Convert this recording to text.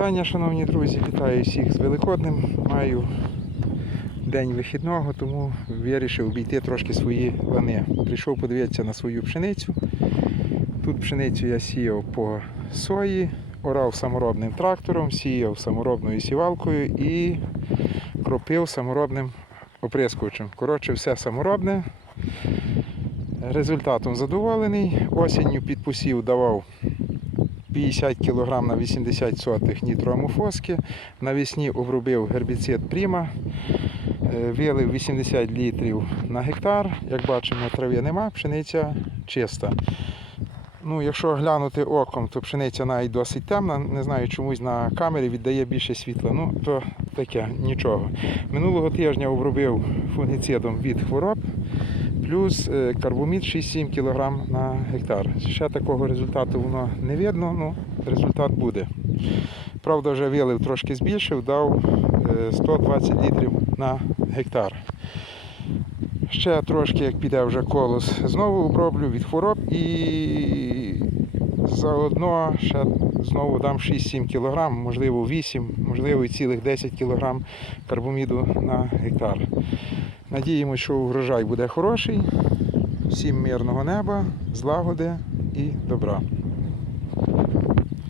вітання, шановні друзі. Вітаю всіх з Великодним. Маю день вихідного, тому вирішив обійти трошки свої лани. Прийшов подивитися на свою пшеницю. Тут пшеницю я сіяв по сої, орав саморобним трактором, сіяв саморобною сівалкою і кропив саморобним оприскувачем. Коротше, все саморобне. Результатом задоволений. Осінню під посів давав 50 кг на 80 сотих нітроамофоски. Навесні обробив гербіцид Пріма, е, вилив 80 літрів на гектар. Як бачимо, трави нема, пшениця чиста. Ну, якщо глянути оком, то пшениця навіть досить темна. Не знаю, чомусь на камері віддає більше світла. Ну, то таке, нічого. Минулого тижня обробив фунгіцидом від хвороб, плюс е, карбомід 6-7 кг на гектар. Ще такого результату воно не видно, ну результат буде. Правда, вже вилив трошки збільшив, дав е, 120 літрів на гектар. Ще трошки, як піде вже колос, знову оброблю від хвороб і заодно ще знову дам 6-7 кг, можливо 8, можливо і цілих 10 кг карбоміду на гектар. Надіємося, що врожай буде хороший. Всім мирного неба, злагоди і добра.